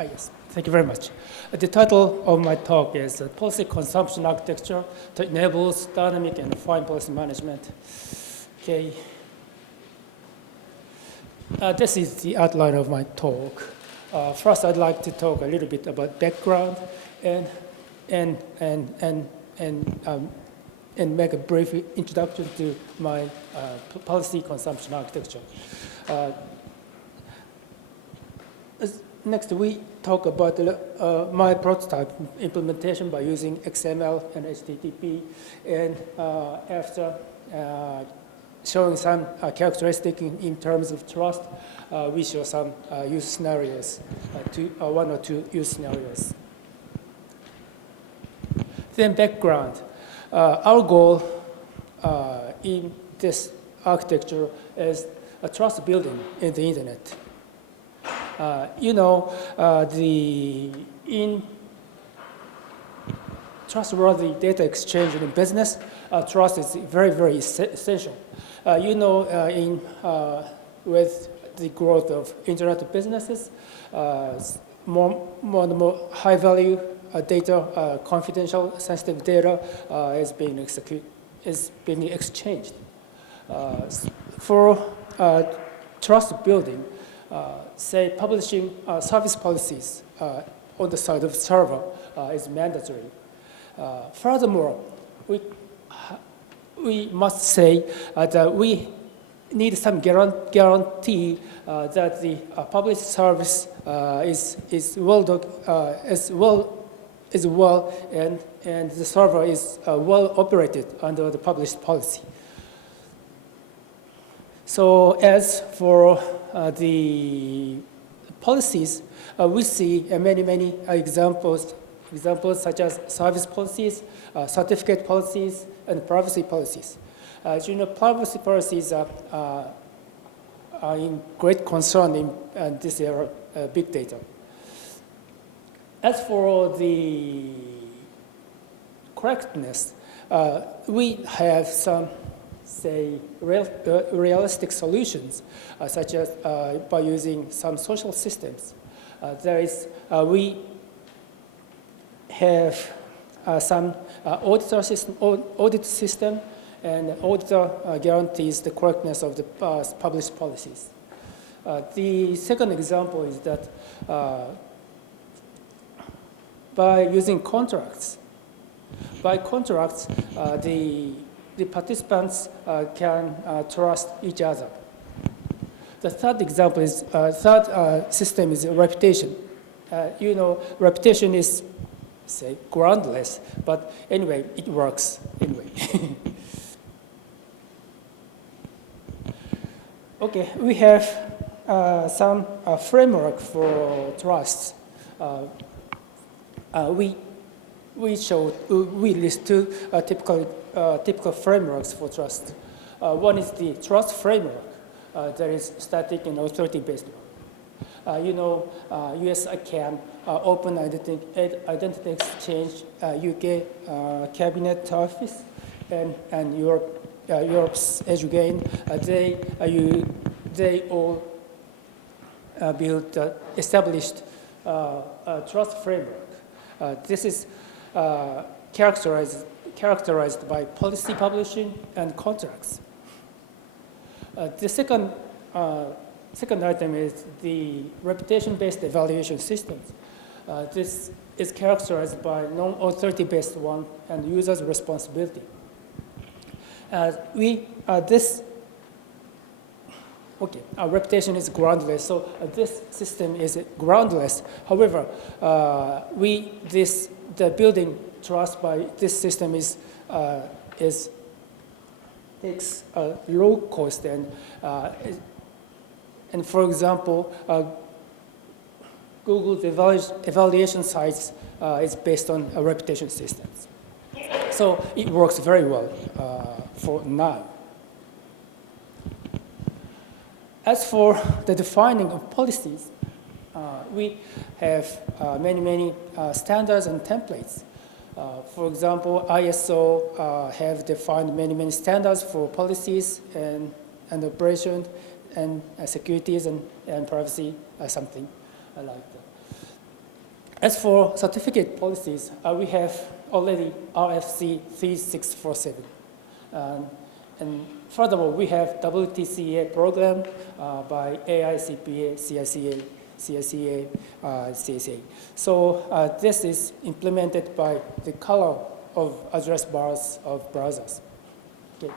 Yes, thank you very much. The title of my talk is Policy Consumption Architecture that Enables Dynamic and Fine Policy Management. Okay. This is the outline of my talk. First, I'd like to talk a little bit about background and make a brief introduction to my policy consumption architecture. Next, we talk about my prototype implementation by using XML and HTTP, and after showing some characteristic in terms of trust, we show some use scenarios, one or two use scenarios. Then background. Our goal in this architecture is a trust building in the internet. In trustworthy data exchange in business, trust is very, very essential. With the growth of internet businesses, more and more high value data, confidential, sensitive data is being exchanged. For trust building, say publishing service policies on the side of server is mandatory. Furthermore, we must say that we need some guarantee that the published service is well and the server is well operated under the published policy. So as for the policies, we see many examples such as service policies, certificate policies, and privacy policies. As you know, privacy policies are in great concern in this era, big data. As for the correctness, we have some, say, realistic solutions, such as by using some social systems. We have some audit system, and auditor guarantees the correctness of the published policies. The second example is that by using contracts, the participants can trust each other. The third example is, system is reputation. Reputation is, say, groundless, but anyway, it works anyway. Okay, we have some framework for trust. We list two typical frameworks for trust. One is the trust framework that is static and authority-based one. US ICANN, Open Identity Exchange, UK Cabinet Office, and Europe's EduGain, they all built established trust framework. This is characterized by policy publishing and contracts. The second item is the reputation-based evaluation systems. This is characterized by non-authority-based one and user's responsibility. Our reputation is groundless, so this system is groundless. However, the building trust by this system takes a low cost, and for example, Google's evaluation sites is based on reputation systems. So it works very well for now. As for the defining of policies, we have many standards and templates. For example, ISO have defined many standards for policies and operation and securities and privacy, something like that. As for certificate policies, we have already RFC 3647. And furthermore, we have WTCA program by AICPA, CICA, CSA. So this is implemented by the color of address bars of browsers, okay?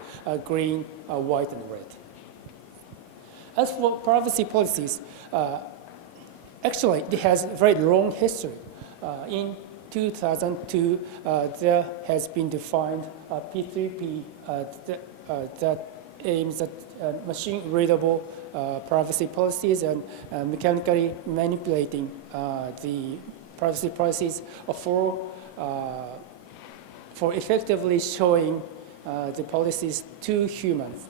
Green, white, and red. As for privacy policies, actually, it has a very long history. In 2002, there has been defined P3P that aims at machine-readable privacy policies and mechanically manipulating the privacy policies for effectively showing the policies to humans.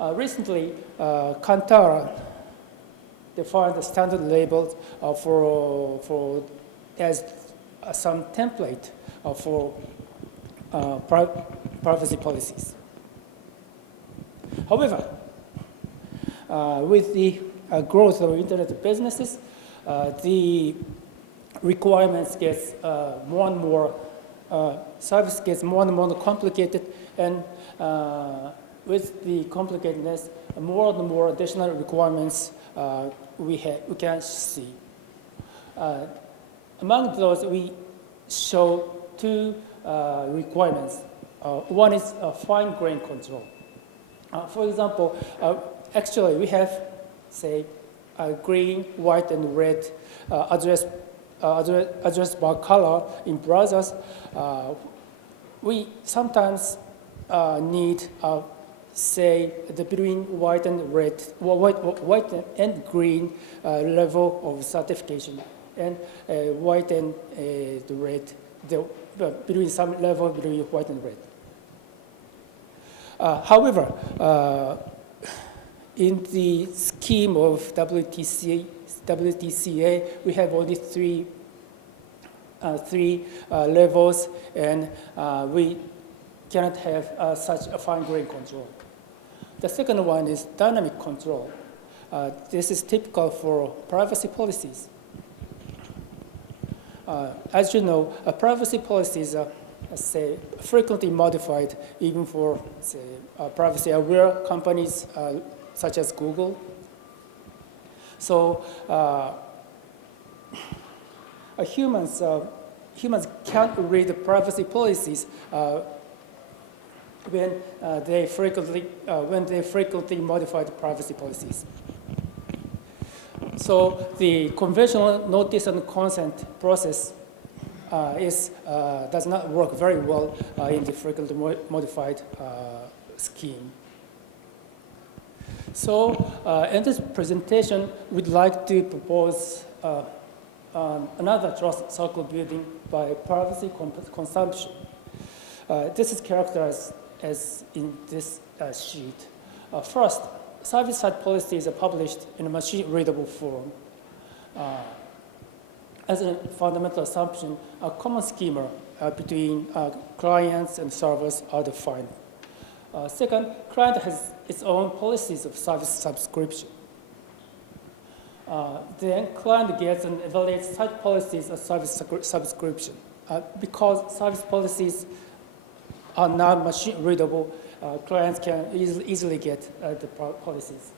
Recently, Cont'd defined the standard labels as some template for privacy policies. However, with the growth of internet businesses, the requirements get more and more, service gets more and more complicated, and with the complicatedness, more and more additional requirements we can see. Among those, we show two requirements. One is fine-grained control. For example, actually we have, say, green, white, and red address bar color in browsers. We sometimes need, say, the between white and red, white and green level of certification, and white and the red, between some level between white and red. However, in the scheme of WTCA, we have only three levels, and we cannot have such a fine-grained control. The second one is dynamic control. This is typical for privacy policies. As you know, privacy policies are, say, frequently modified even for, say, privacy-aware companies such as Google. So humans can't read the privacy policies when they frequently modify the privacy policies. So the conventional notice and consent process does not work very well in the frequently modified scheme. So in this presentation, we'd like to propose another trust circle building by privacy consumption. This is characterized as in this sheet. First, service-side policies are published in a machine-readable form. As a fundamental assumption, a common schema between clients and servers are defined. Second, client has its own policies of service subscription. Then client gets and evaluates site policies of service subscription. Because service policies are not machine-readable, clients can easily get the policies.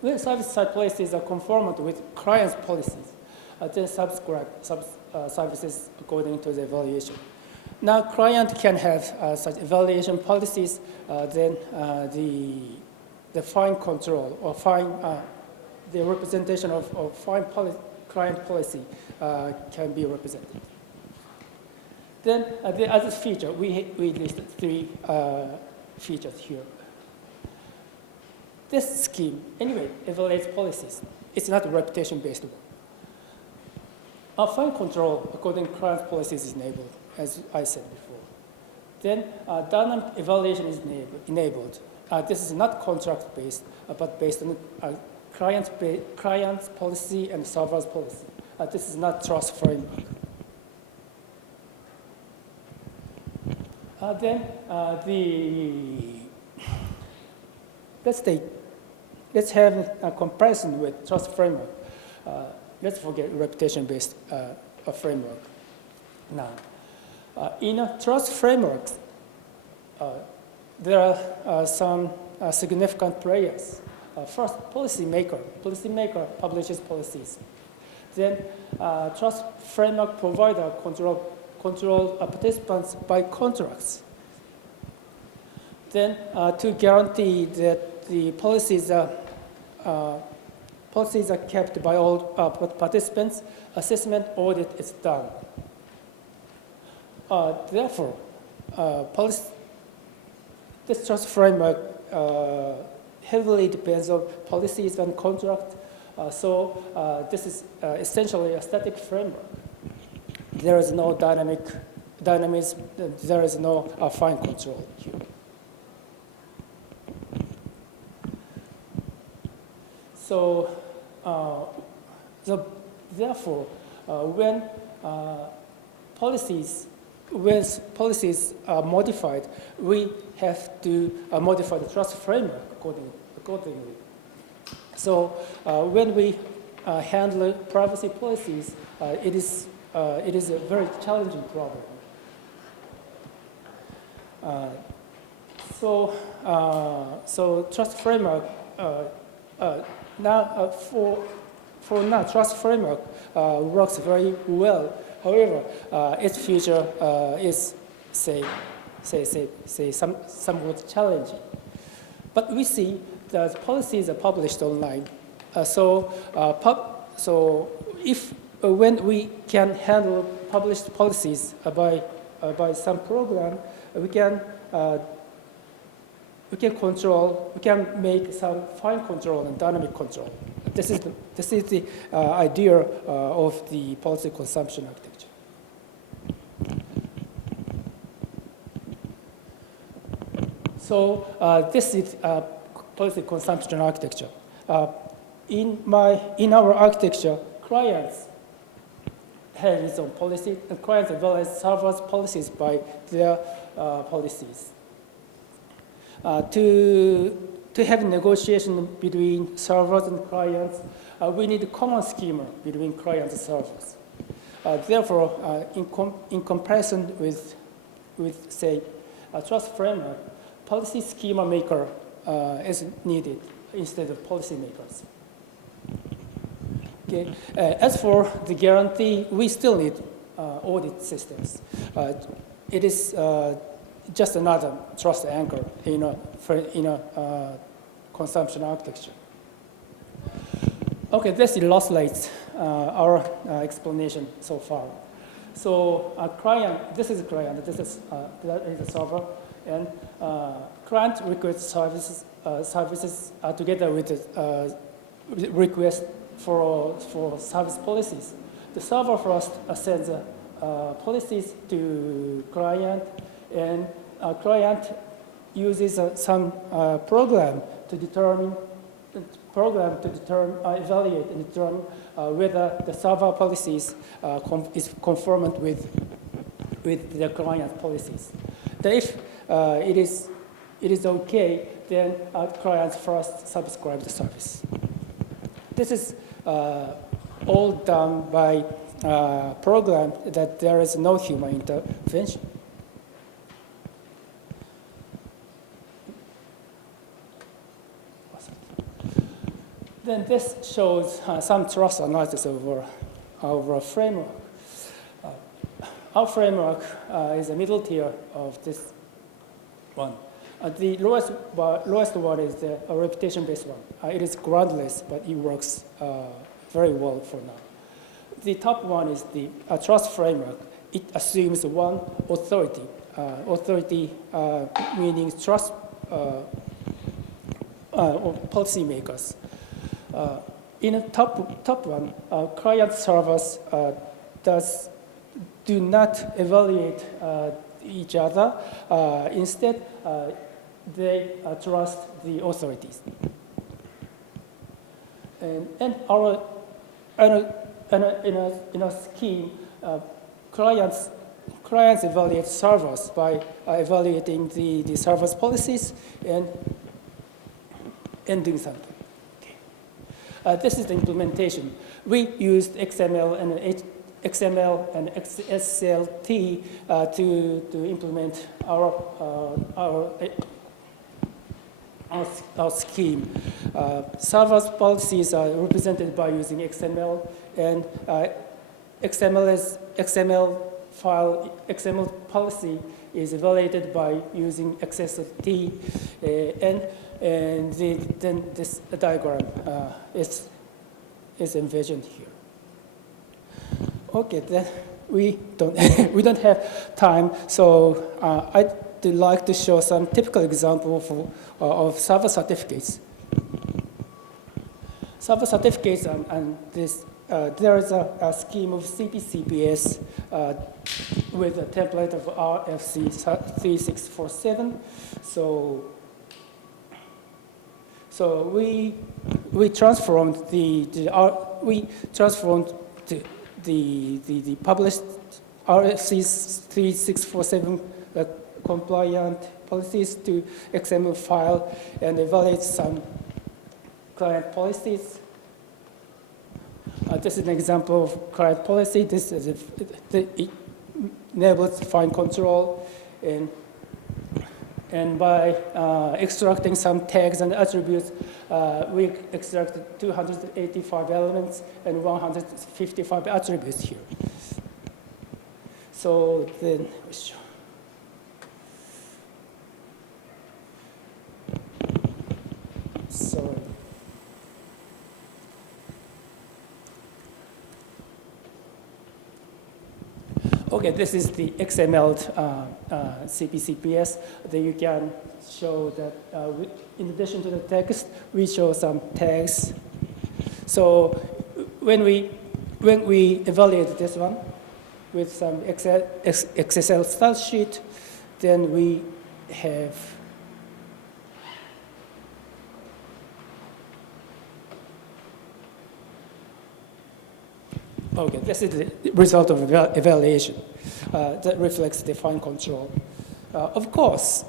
When service-side policies are conformant with client's policies, they subscribe services according to the evaluation. Now, client can have such evaluation policies, then the fine control or the representation of fine client policy can be represented. Then the other feature, we listed three features here. This scheme, anyway, evaluates policies. It's not a reputation-based one. Fine control according to client policies is enabled, as I said before. Then dynamic evaluation is enabled. This is not contract-based, but based on client's policy and server's policy. This is not trust framework. Let's have a comparison with trust framework. let's forget reputation-based framework. Now, in a trust framework, there are some significant players. First, policymaker. Policymaker publishes policies. Then, trust framework provider control participants by contracts. Then, to guarantee that the policies are kept by all participants, assessment audit is done. Therefore, this trust framework heavily depends on policies and contracts. So this is essentially a static framework. There is no dynamism. There is no fine control here. So, therefore, when policies are modified, we have to modify the trust framework accordingly. So, when we handle privacy policies, it is a very challenging problem. So trust framework. Now, for now, trust framework works very well. However, its future is, somewhat challenging. But we see that policies are published online. So when we can handle published policies by some program, we can make some fine control and dynamic control. This is the idea of the policy consumption architecture. So this is policy consumption architecture. In our architecture, clients have its own policy, and clients evaluate servers' policies by their policies. To have negotiation between servers and clients, we need a common schema between clients and servers. Therefore, in comparison with say, a trust framework, policy schema maker is needed instead of policy makers. Okay. As for the guarantee, we still need audit systems. It is just another trust anchor in a consumption architecture. Okay, this illustrates our explanation so far. So a client, this is a client, that is a server, and client requests services together with the request for service policies. The server first sends policies to client, and client uses some program to evaluate and determine whether the server policies is conformant with the client policies. Then if it is okay, then clients first subscribe the service. This is all done by program that there is no human intervention. Then this shows some trust analysis over our framework. Our framework is a middle tier of this one. The lowest one is the reputation-based one. It is groundless, but it works very well for now. The top one is the trust framework. It assumes one authority. Authority meaning trust or policymakers. In the top one, client servers do not evaluate each other. Instead, they trust the authorities. And in a scheme, clients evaluate servers by evaluating the server's policies and doing something. Okay. This is the implementation. We used XML and SCLT to implement our scheme. Server's policies are represented by using XML, and XML policy is evaluated by using XSLT, and then this diagram is envisioned here. Okay, then we don't have time, so I'd like to show some typical example of server certificates. Server certificates and this. There is a scheme of CPCPS with a template of RFC 3647. So we transformed the published RFC 3647 compliant policies to XML file and evaluate some client policies. This is an example of client policy. This is it enables fine control, and by extracting some tags and attributes, we extracted 285 elements and 155 attributes here. So then, sorry. Okay, this is the XML CPCPS. Then you can show that in addition to the text, we show some tags. So when we evaluate this one with some XSL style sheet, then we have okay, this is the result of evaluation that reflects the fine control. Of course,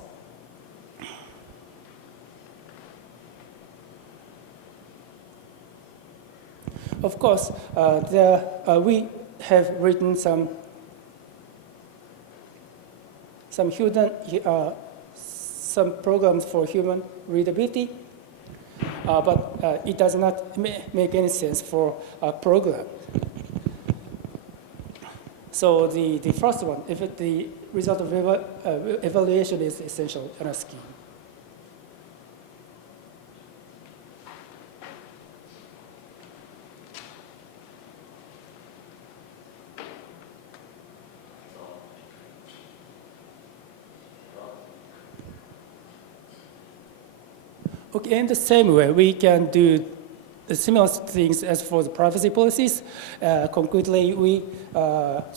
we have written some programs for human readability, but it does not make any sense for a program. So the first one, if the result of evaluation is essential in a scheme. Okay, in the same way, we can do similar things as for the privacy policies. Concretely, we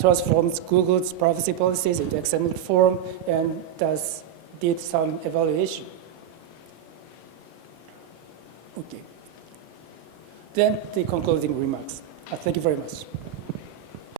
transformed Google's privacy policies into XML form and thus did some evaluation. Okay. Then the concluding remarks. Thank you very much.